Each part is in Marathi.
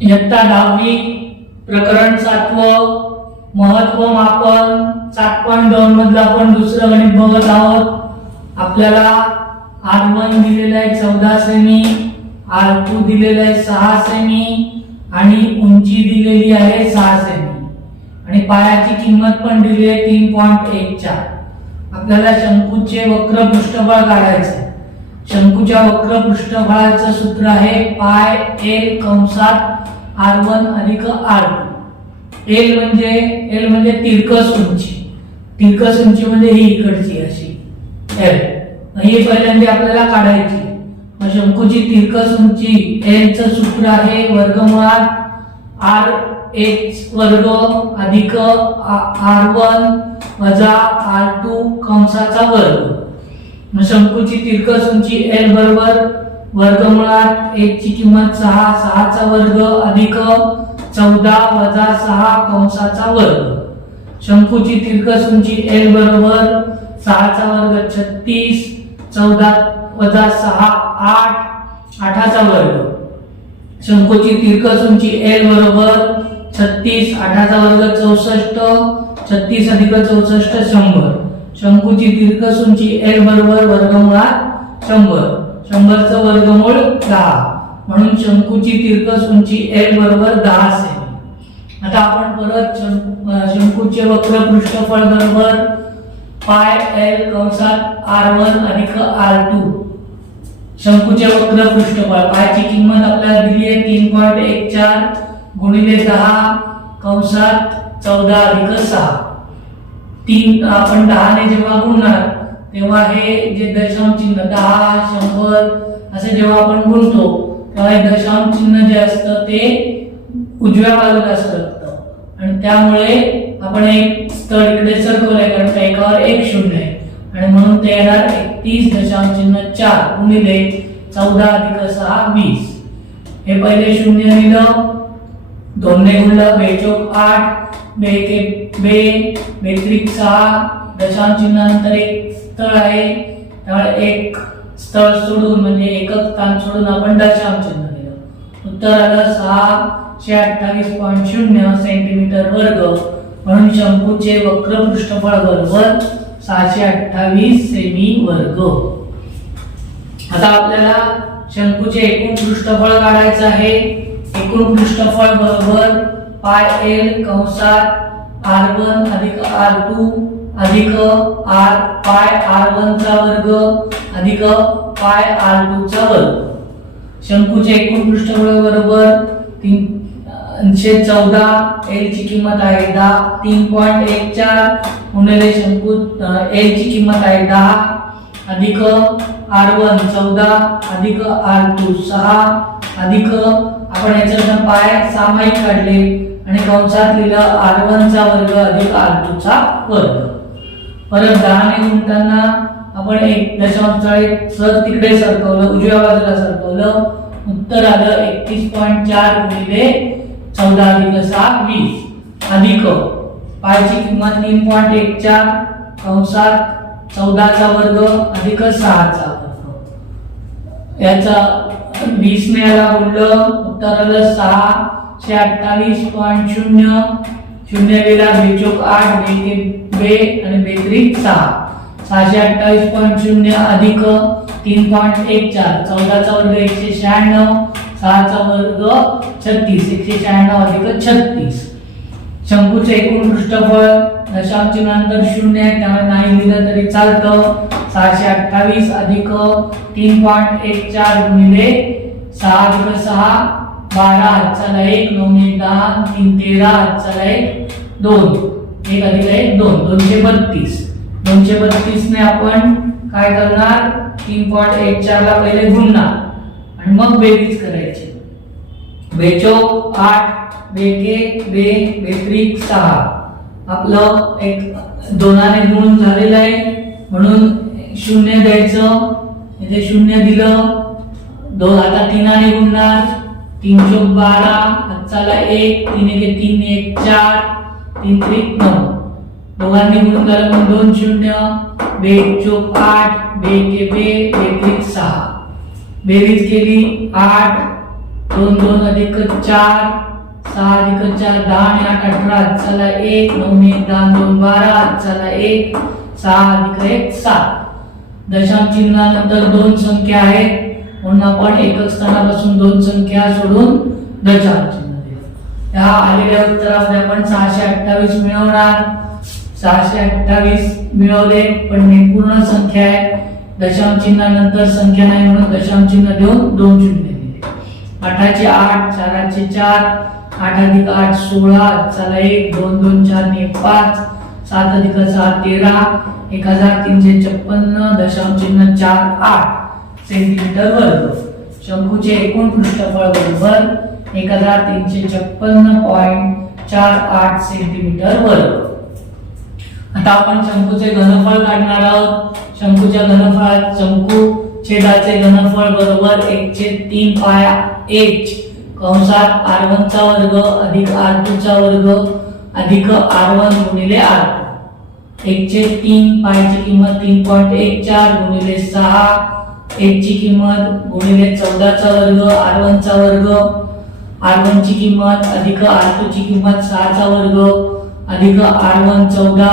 इयत्ता 10वी प्रकरण 7व महत्व मापन 7.2 मधला आपण दुसरं गणित बघत आहोत। आपल्याला R1 दिलेला आहे 14 सेमी, R2 दिलेला आहे 6 सेमी आणि उंची दिलेली आहे 6 सेमी आणि पायाची किंमत पण दिली आहे 3.14। आपल्याला शंकूचे वक्र पृष्ठफळ काढायचे। शंकूच्या वक्र पृष्ठफळाचं सूत्र आहे पाय L कंसात R1 अधिक R2। L म्हणजे तिरकस उंची, तिरकस उंची म्हणजे ही इकडची अशी L, ही पहिल्यांदा आपल्याला काढायची। मग शंकूची तिरकस उंची L चं सूत्र आहे वर्गमुळात RH वर्ग अधिक R1 वजा R2 कंसाचा वर्ग। मग शंकूची तिरकस उंची L बरोबर वर्गमुळात h ची किंमत 6, 6 चा वर्ग अधिक 14 वजा 6 कंसाचा वर्ग। शंकूची तिरकस उंची L बरोबर 6 चा वर्ग 36, 14 वजा 6 8, 8 चा वर्ग। शंकूची तिरकस उंची L बरोबर 36, 8 चा वर्ग 64, 36 अधिक 64 100। शंकूची तिरकस उंची L बरोबर वर्गमुळात 100, 100 चं वर्गमूळ 10, म्हणून शंकूची तिरकस उंची L बरोबर 10 सेमी। आता आपण परत शंकूचे वक्र पृष्ठफळ बरोबर पाय L कंसात R1 अधिक R2। शंकूचे वक्र पृष्ठफळ पायची किंमत आपल्याला दिली आहे 3.14 गुणिले 10 कंसात 14 अधिक 6। 3 आपण 10 ने जेव्हा गुणणार तेव्हा हे जे दशांश चिन्ह 10, 100 असे जेव्हा आपण गुणतो तेव्हा हे दशांश चिन्ह जे असतं ते उजव्या बाजूला सरकतं आणि त्यामुळे आपण एक स्थळ इकडे सरकवलंय कारण त्या एकावर एक शून्य आहे आणि म्हणून ते येणार 31.4 गुणिले 14 अधिक 6 20। हे पहिले शून्य लिहिलं, 2 ने गुणलं 2 चौक 8, 2 एके 2, 2 त्रिक 6, दशांश चिन्हानंतर एक स्थळ आहे त्यामुळे एक स्थळ सोडून म्हणजे एकक स्थान सोडून आपण दशांश चिन्ह दिलं। उत्तर आलं 628.0 सेंटीमीटर वर्ग, म्हणून शंकूचे वक्र पृष्ठफळ बरोबर 628 सेमी वर्ग। आता आपल्याला शंकूचे एकूण पृष्ठफळ काढायचं आहे। एकूण पृष्ठफळ बरोबर पाय L कंसात R1 अधिक R2 अधिक पाय R1 चा वर्ग अधिक पाय R2 चा वर्ग। शंकूचे एकूण पृष्ठफळ बरोबर 314, L ची किंमत आहे 3.14 गुणिले शंकू L ची किंमत आहे 10 अधिक R1 14 अधिक R2 6 अधिक आपण याच्यातून पाय सामायिक काढले आणि कंसात लिहिलं R1 चा वर्ग अधिक R2 चा वर्ग। परत 10 ने गुणताना आपण एक दशांश सहज तिकडे सरकवलं, उजव्या बाजूला सरकवलं, उत्तर आलं 31.4 गुणिले 14 अधिक 6 20 अधिक पायची किंमत 3.14 कंसात 14 चा वर्ग अधिक 6 चा वर्ग। याचा 20 ने याला गुणलं, उत्तर आलं 628.0, 0 लिहिला 2 चौक 8, 2 एके 2 आणि 2 त्रिक 6, 628.0 अधिक 3.14, 14 चा वर्ग 196, 6 चा वर्ग 36, 196 अधिक 36। शंकूचे एकूण पृष्ठफळ दशांश चिन्हानंतर 0 आहे त्यामुळे नाही लिहिलं तरी चालतं। 628 अधिक 3.14 गुणिले 6 अधिक 6 12, हातचाला 1, 9 1 10, 3 13, हातचाला 1 2, 1 अधिक 1 2, 232। 232 ने आपण काय करणार 3.14 ला पहिले गुणणार आणि मग बेरीज करायची। 2 चौक 8, 2 एके 2, 2 त्रिक 6 आपलं एक 2 ने गुणून झालेलं आहे म्हणून 0 द्यायचं, इथे 0 दिलं, 2 आता 3 ने गुणणार, 3 चौक 12, हातचाला 1, 3 एके 3 1 4, 3 त्रिक 9, दोघांनी गुणून झालं मग 2 0, 2 चौक 8, 2 एके 2, 2 त्रिक 6, बेरीज केली 8 2 2 अधिक 4 6 अधिक 4 10 आणि 8 18 चला 1 9 1 10 2 12 चला 1 6 अधिक 1 7 दशांश चिन्हानंतर दोन संख्या आहेत म्हणून आपण एकक स्थानापासून दोन संख्या सोडून दशांश चिन्ह देऊ. त्या आलेल्या उत्तरामध्ये आपण 628 मिळवणार. 628 मिळवले पण ही पूर्ण संख्या आहे. दशांश चिन्हानंतर संख्या नाही म्हणून दशांश चिन्ह देऊन दोन शून्य दिले. 8 चे 8 4 चे 4 8 अधिक 8 16 चला 1 2 2 4 ने 5 7 अधिक 7 13 1356 दशांश चिन्ह 4 8 सेंटीमीटर वर्ग. शंकूचे एकूण पृष्ठफळ बरोबर 1356.48 सेंटीमीटर वर्ग. आता आपण शंकूचे घनफळ काढणार आहोत. शंकूच्या घनफळात शंकू छेदाचे घनफळ बरोबर 1/3 पाय h कंसात r1 चा वर्ग अधिक r2 चा वर्ग अधिक r1 गुणिले r2. 1/3 पायची किंमत 3.14 गुणिले 6 h ची किंमत गुणिले 14 चा वर्ग r1 चा वर्ग r1 ची किंमत अधिक r2 ची किंमत 6 चा वर्ग अधिक r1 14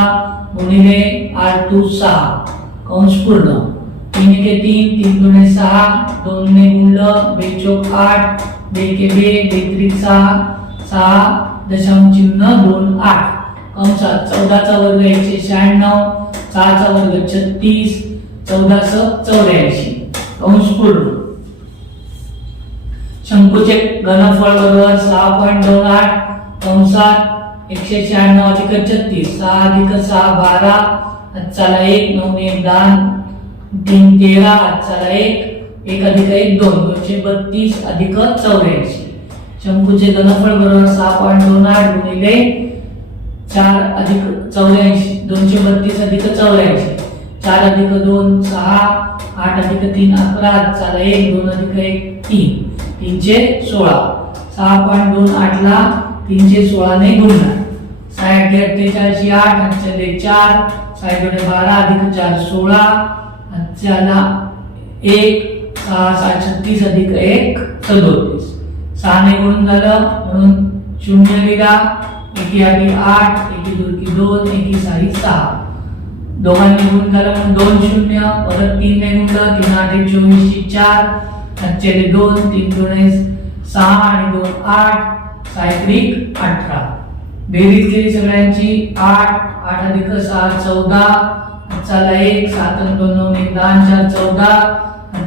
गुणिले r2 6 कंस पूर्ण. 3 के 3 3 दुणे 6 2 ने गुणलं 2 चौक 8 2 के 2 2 त्रिक 6 6 दशांश चिन्ह 2 8 कंसात 14 चा वर्ग 196 6 चा वर्ग 36 14 84 कंस पूर्ण. शंकूचे घनफळ बरोबर 6.28 कंसात 196 अधिक 36 6 अधिक 6 12 चला 1 9 1 10 3 13 चला 1 1 अधिक 1 2 232 अधिक 84. शंकूचे घनफळ बरोबर 6.28 गुणिले 4 अधिक 84 232 अधिक 84 4 अधिक 2 6 8 अधिक 3 11 चला 1 2 अधिक 1 3 316 6.28 ला 316 ने गुणणार. 60 48 8 4 60 12 अधिक 4 16 चला 1 6 7 36 अधिक 1 37 6 ने गुणून झालं म्हणून 0 लिहा. 1 8 1 2 2 1 6 6 दोघांनी गुण झालं म्हणून 2 0 परत 3 ने गुणलं 3 8 24 4 2 3 2 6 आणि 2 8 सायत्रिक 18. बेरीज केली सगळ्यांची 8 8 अधिक 6 14 चला 1 7 2 9 1 10 4 14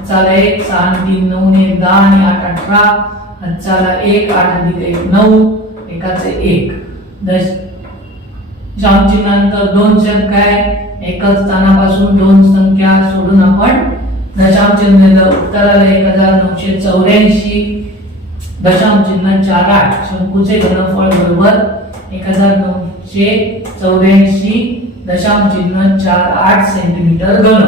चला 1 6 3 9 1 10 आणि 8 18 चला 1 8 अधिक 1 9 एकाचे 1 दशांश चिन्हानंतर दोन संख्या आहे. एकच स्थानापासून दोन संख्या सोडून आपण दशांश चिन्ह दिलं. उत्तराला 1984 दशांश चिन्ह 48. शंकूचे घनफळ बरोबर 1984 दशांश चिन्ह 48 सेंटीमीटर घन.